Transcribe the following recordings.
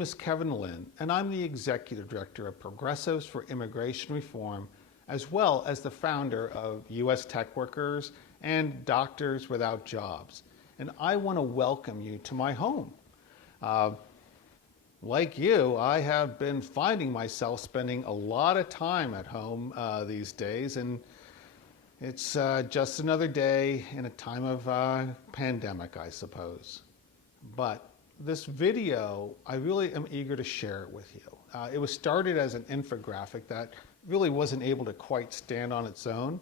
name is Kevin Lynn, and I'm the Executive Director of Progressives for Immigration Reform, as well as the founder of U.S. Tech Workers and Doctors Without Jobs. And I want to welcome you to my home. Like you, I have been finding myself spending a lot of time at home these days, and it's just another day in a time of pandemic, I suppose. But this video, I really am eager to share it with you. It was started as an infographic that really wasn't able to quite stand on its own,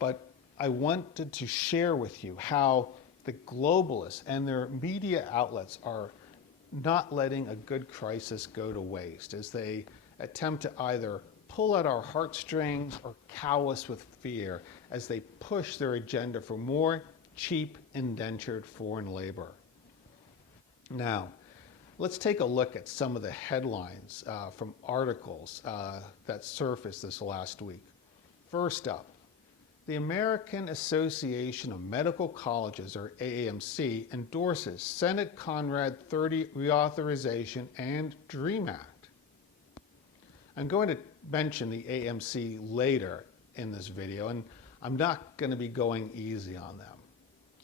but I wanted to share with you how the globalists and their media outlets are not letting a good crisis go to waste as they attempt to either pull at our heartstrings or cow us with fear as they push their agenda for more cheap, indentured foreign labor. Now, let's take a look at some of the headlines from articles that surfaced this last week. First up, the American Association of Medical Colleges, or AAMC, endorses Senate Conrad 30 reauthorization and DREAM Act. I'm going to mention the AAMC later in this video, and I'm not going to be going easy on them.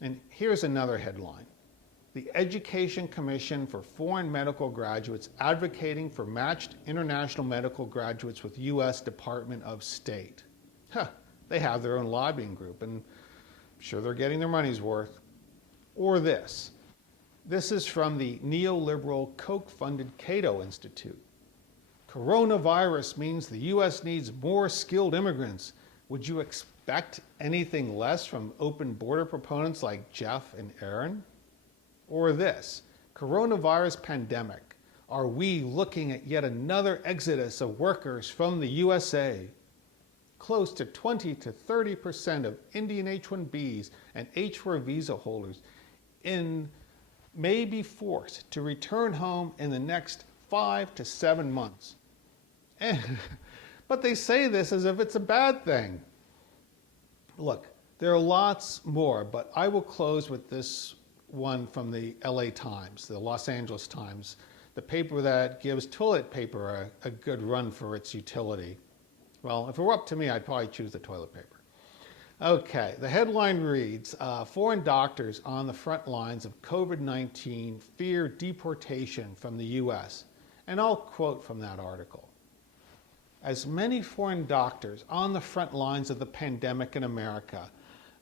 And here's another headline. The Education Commission for Foreign Medical Graduates advocating for matched international medical graduates with U.S. Department of State. They have their own lobbying group, and I'm sure they're getting their money's worth. Or this. This is from the neoliberal Koch-funded Cato Institute. Coronavirus means the U.S. needs more skilled immigrants. Would you expect anything less from open border proponents like Jeff and Aaron? Or this, coronavirus pandemic. Are we looking at yet another exodus of workers from the USA? Close to 20 to 30% of Indian H-1Bs and H-4 visa holders may be forced to return home in the next 5 to 7 months. But they say this as if it's a bad thing. Look, there are lots more, but I will close with this one from the LA Times, the Los Angeles Times, the paper that gives toilet paper a good run for its utility. Well, if it were up to me, I'd probably choose the toilet paper. Okay, the headline reads, foreign doctors on the front lines of COVID-19 fear deportation from the U.S. And I'll quote from that article. As many foreign doctors on the front lines of the pandemic in America,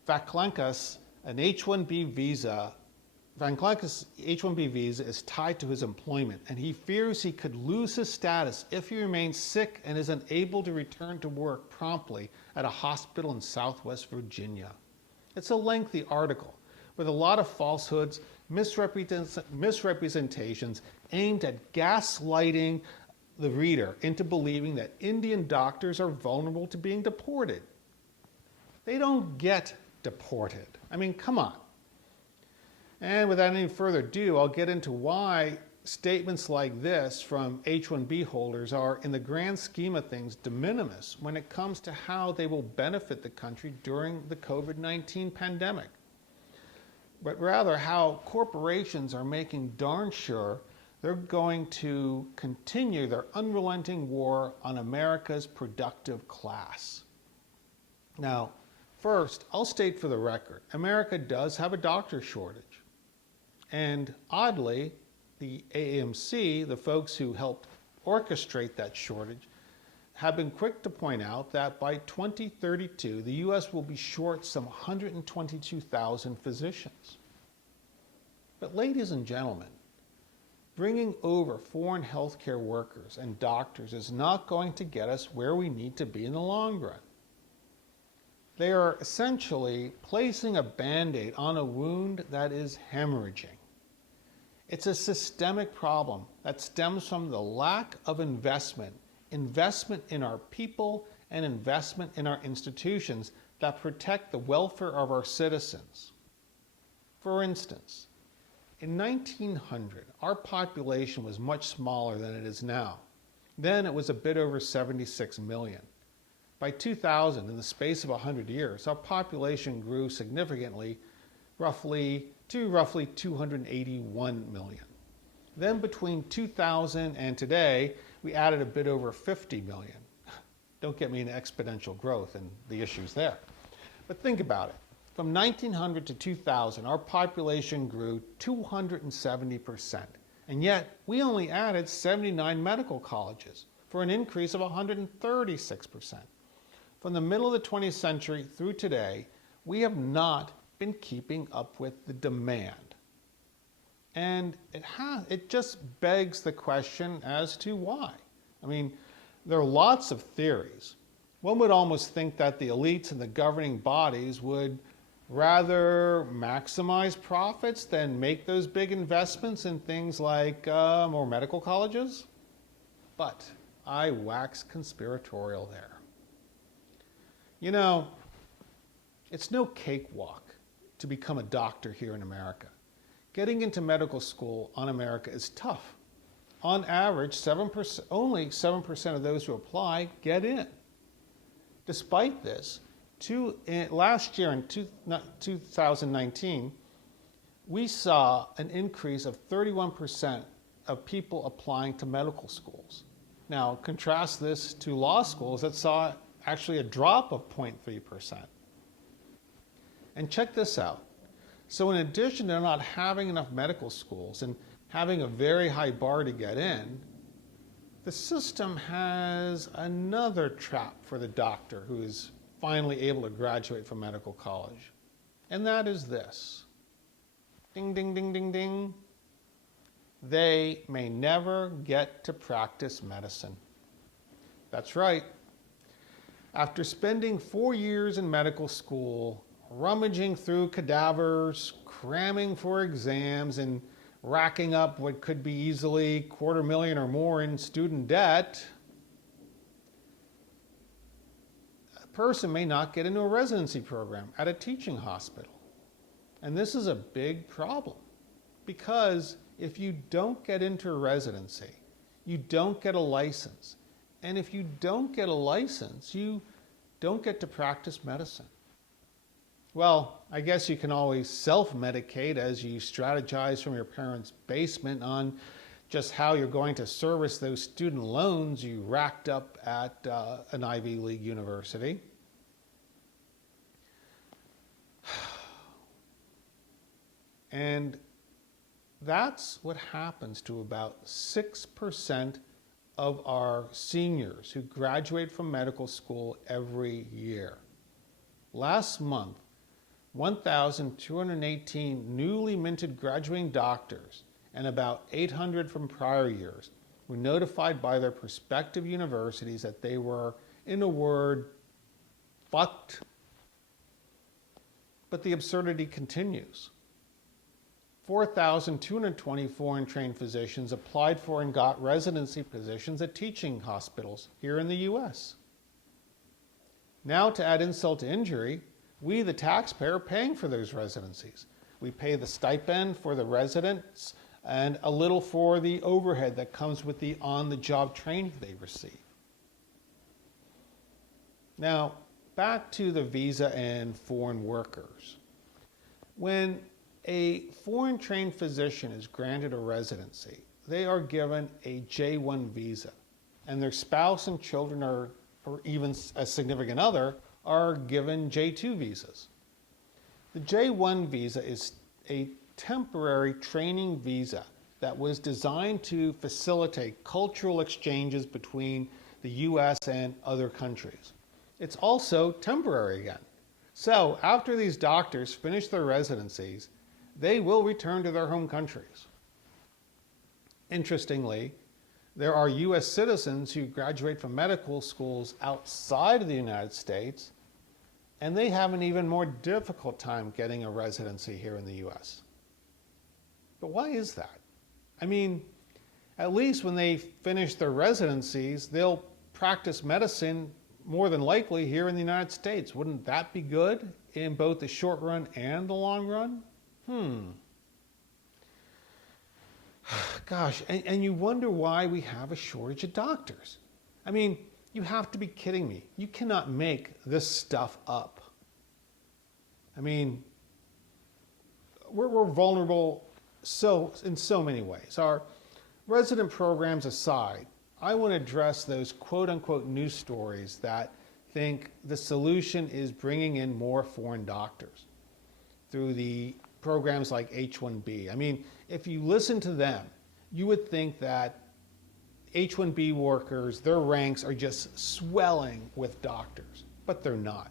Vaklenka's H-1B visa is tied to his employment, and he fears he could lose his status if he remains sick and is unable to return to work promptly at a hospital in Southwest Virginia. It's a lengthy article with a lot of falsehoods, misrepresentations aimed at gaslighting the reader into believing that Indian doctors are vulnerable to being deported. They don't get deported. I mean, come on. And without any further ado, I'll get into why statements like this from H-1B holders are, in the grand scheme of things, de minimis when it comes to how they will benefit the country during the COVID-19 pandemic, but rather how corporations are making darn sure they're going to continue their unrelenting war on America's productive class. Now, first, I'll state for the record, America does have a doctor shortage. And oddly, the AAMC, the folks who helped orchestrate that shortage, have been quick to point out that by 2032, the U.S. will be short some 122,000 physicians. But ladies and gentlemen, bringing over foreign healthcare workers and doctors is not going to get us where we need to be in the long run. They are essentially placing a Band-Aid on a wound that is hemorrhaging. It's a systemic problem that stems from the lack of investment in our people and investment in our institutions that protect the welfare of our citizens. For instance, in 1900, our population was much smaller than it is now. Then it was a bit over 76 million. By 2000, in the space of 100 years, our population grew significantly, roughly 281 million. Then between 2000 and today, we added a bit over 50 million. Don't get me into exponential growth and the issues there. But think about it. From 1900 to 2000, our population grew 270%. And yet, we only added 79 medical colleges for an increase of 136%. From the middle of the 20th century through today, we have not been keeping up with the demand. And it just begs the question as to why. I mean, there are lots of theories. One would almost think that the elites and the governing bodies would rather maximize profits than make those big investments in things like more medical colleges. But I wax conspiratorial there. You know, it's no cakewalk to become a doctor here in America. Getting into medical school in America is tough. On average, only 7% of those who apply get in. Despite this, last year in 2019, we saw an increase of 31% of people applying to medical schools. Now, contrast this to law schools that saw actually a drop of 0.3%. And check this out. So in addition to not having enough medical schools and having a very high bar to get in, the system has another trap for the doctor who is finally able to graduate from medical college. And that is this. Ding, ding, ding, ding, ding. They may never get to practice medicine. That's right. After spending 4 years in medical school, rummaging through cadavers, cramming for exams, and racking up what could be easily $250,000 or more in student debt, a person may not get into a residency program at a teaching hospital. And this is a big problem because if you don't get into a residency, you don't get a license. And if you don't get a license, you don't get to practice medicine. Well, I guess you can always self-medicate as you strategize from your parents' basement on just how you're going to service those student loans you racked up at an Ivy League university. And that's what happens to about 6% of our seniors who graduate from medical school every year. Last month, 1,218 newly minted graduating doctors and about 800 from prior years were notified by their prospective universities that they were, in a word, fucked. But the absurdity continues. 4,220 foreign-trained physicians applied for and got residency positions at teaching hospitals here in the U.S. Now, to add insult to injury, we, the taxpayer, are paying for those residencies. We pay the stipend for the residents and a little for the overhead that comes with the on-the-job training they receive. Now, back to the visa and foreign workers. When a foreign-trained physician is granted a residency, they are given a J-1 visa, and their spouse and children or even a significant other are given J-2 visas. The J-1 visa is a temporary training visa that was designed to facilitate cultural exchanges between the U.S. and other countries. It's also temporary again. So after these doctors finish their residencies, they will return to their home countries. Interestingly, there are U.S. citizens who graduate from medical schools outside of the United States, and they have an even more difficult time getting a residency here in the U.S. But why is that? I mean, at least when they finish their residencies, they'll practice medicine more than likely here in the United States. Wouldn't that be good in both the short run and the long run? Gosh, and you wonder why we have a shortage of doctors. I mean, you have to be kidding me. You cannot make this stuff up. I mean, we're vulnerable in so many ways. Resident programs aside, I want to address those quote-unquote news stories that think the solution is bringing in more foreign doctors through the programs like H-1B. I mean, if you listen to them, you would think that H-1B workers, their ranks are just swelling with doctors, but they're not.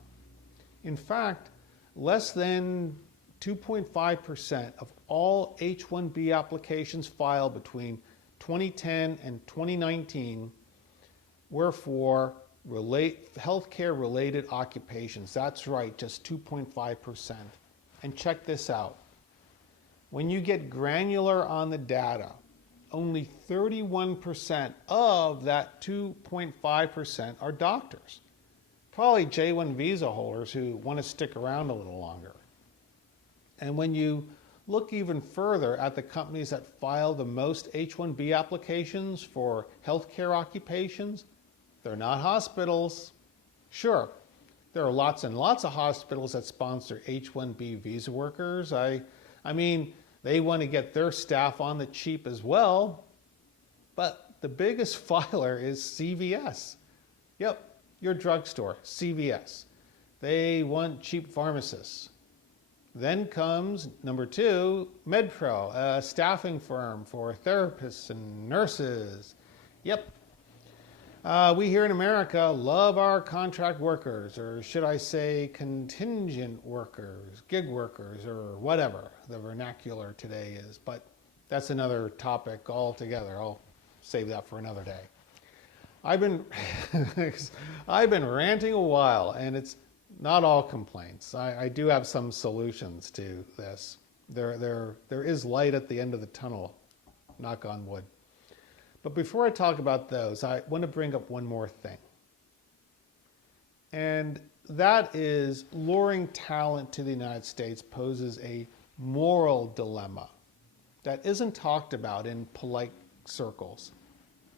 In fact, less than 2.5% of all H-1B applications filed between 2010 and 2019 were for healthcare-related occupations. That's right, just 2.5%. And check this out. When you get granular on the data, only 31% of that 2.5% are doctors. Probably J-1 visa holders who want to stick around a little longer. And when you look even further at the companies that file the most H-1B applications for healthcare occupations, they're not hospitals. Sure, there are lots and lots of hospitals that sponsor H-1B visa workers. I mean, they want to get their staff on the cheap as well. But the biggest filer is CVS. Yep, your drugstore, CVS. They want cheap pharmacists. Then comes number 2, MedPro, a staffing firm for therapists and nurses. Yep. We here in America love our contract workers, or should I say contingent workers, gig workers, or whatever the vernacular today is. But that's another topic altogether. I'll save that for another day. I've been ranting a while, and it's not all complaints. I do have some solutions to this. There is light at the end of the tunnel, knock on wood. But before I talk about those, I want to bring up one more thing. And that is luring talent to the United States poses a moral dilemma that isn't talked about in polite circles,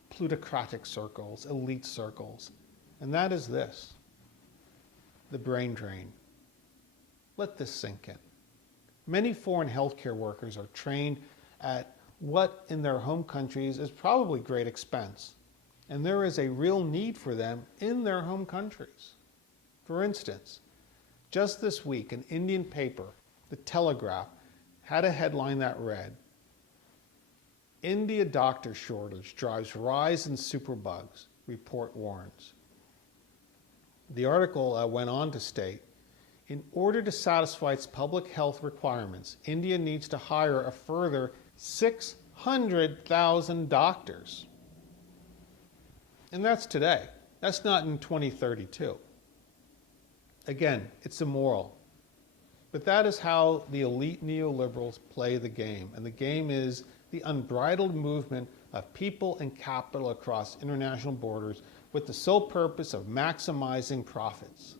plutocratic circles, elite circles. And that is this: the brain drain. Let this sink in. Many foreign healthcare workers are trained at what in their home countries is probably great expense, and there is a real need for them in their home countries. For instance, just this week, an Indian paper, The Telegraph, had a headline that read, "India doctor shortage drives rise in superbugs, report warns." The article went on to state, in order to satisfy its public health requirements, India needs to hire a further 600,000 doctors. And that's today. That's not in 2032. Again, it's immoral. But that is how the elite neoliberals play the game. And the game is the unbridled movement of people and capital across international borders with the sole purpose of maximizing profits.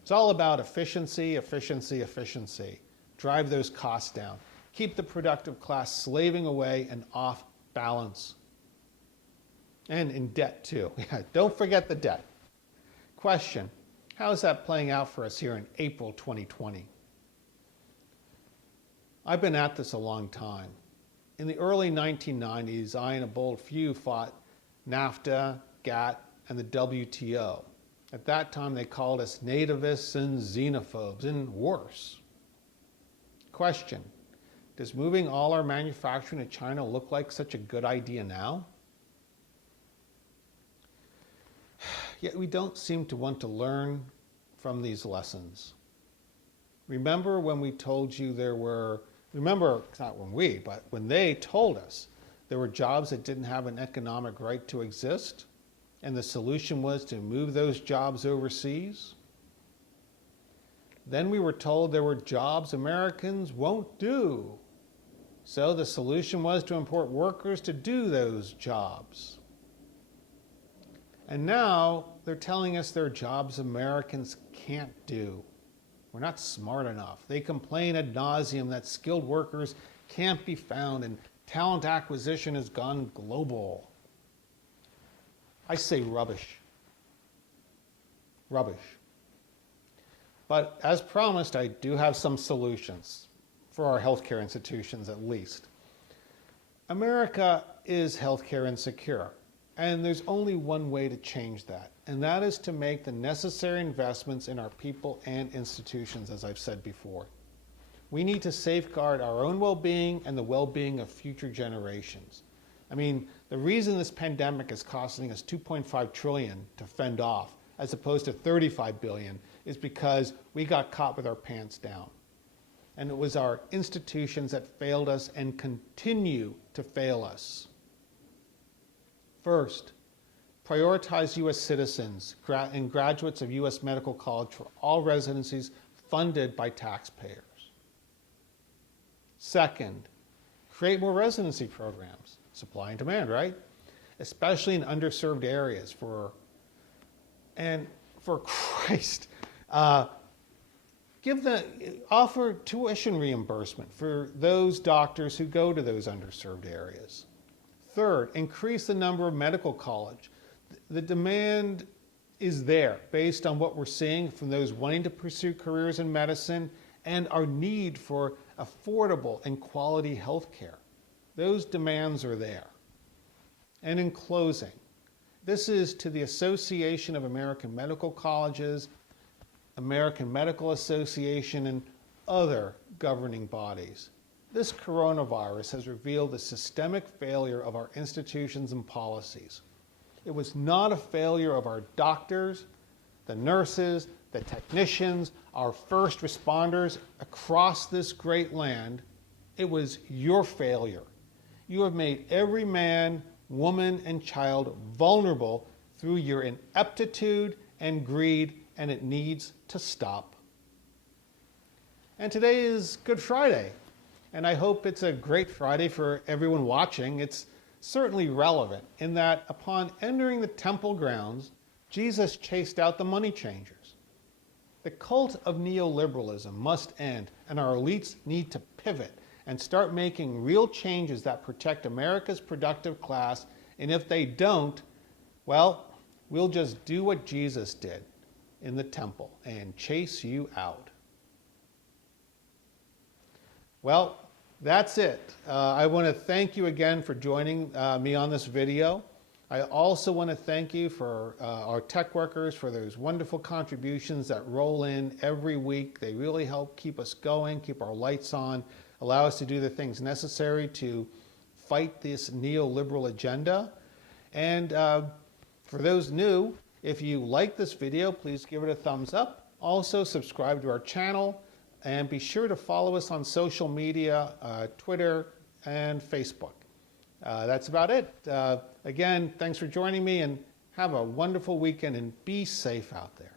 It's all about efficiency, efficiency, efficiency. Drive those costs down. Keep the productive class slaving away and off balance. And in debt too. Don't forget the debt. Question, how is that playing out for us here in April 2020? I've been at this a long time. In the early 1990s, I and a bold few fought NAFTA, GATT, and the WTO. At that time, they called us nativists and xenophobes, and worse. Question, does moving all our manufacturing to China look like such a good idea now? Yet we don't seem to want to learn from these lessons. Remember when we told you not when we, but when they told us there were jobs that didn't have an economic right to exist, and the solution was to move those jobs overseas? Then we were told there were jobs Americans won't do. So the solution was to import workers to do those jobs. And now they're telling us there are jobs Americans can't do. We're not smart enough. They complain ad nauseum that skilled workers can't be found and talent acquisition has gone global. I say rubbish. Rubbish. But as promised, I do have some solutions for our healthcare institutions at least. America is healthcare insecure, and there's only one way to change that, and that is to make the necessary investments in our people and institutions, as I've said before. We need to safeguard our own well-being and the well-being of future generations. I mean, the reason this pandemic is costing us $2.5 trillion to fend off, as opposed to $35 billion, is because we got caught with our pants down. And it was our institutions that failed us and continue to fail us. First, prioritize U.S. citizens and graduates of U.S. medical college for all residencies funded by taxpayers. Second, create more residency programs. Supply and demand, right? Especially in underserved areas for Christ, offer tuition reimbursement for those doctors who go to those underserved areas. Third, increase the number of medical college. The demand is there based on what we're seeing from those wanting to pursue careers in medicine and our need for affordable and quality health care. Those demands are there. And in closing, this is to the Association of American Medical Colleges, American Medical Association, and other governing bodies. This coronavirus has revealed the systemic failure of our institutions and policies. It was not a failure of our doctors, the nurses, the technicians, our first responders across this great land. It was your failure. You have made every man, woman, and child vulnerable through your ineptitude and greed, and it needs to stop. And today is Good Friday, and I hope it's a great Friday for everyone watching. It's certainly relevant in that upon entering the temple grounds, Jesus chased out the money changers. The cult of neoliberalism must end, and our elites need to pivot and start making real changes that protect America's productive class. And if they don't, well, we'll just do what Jesus did in the temple and chase you out. Well, that's it. I want to thank you again for joining me on this video. I also want to thank you for our tech workers for those wonderful contributions that roll in every week. They really help keep us going, keep our lights on, allow us to do the things necessary to fight this neoliberal agenda. And for those new, if you like this video, please give it a thumbs up. Also, subscribe to our channel and be sure to follow us on social media, Twitter and Facebook. That's about it. Again, thanks for joining me and have a wonderful weekend and be safe out there.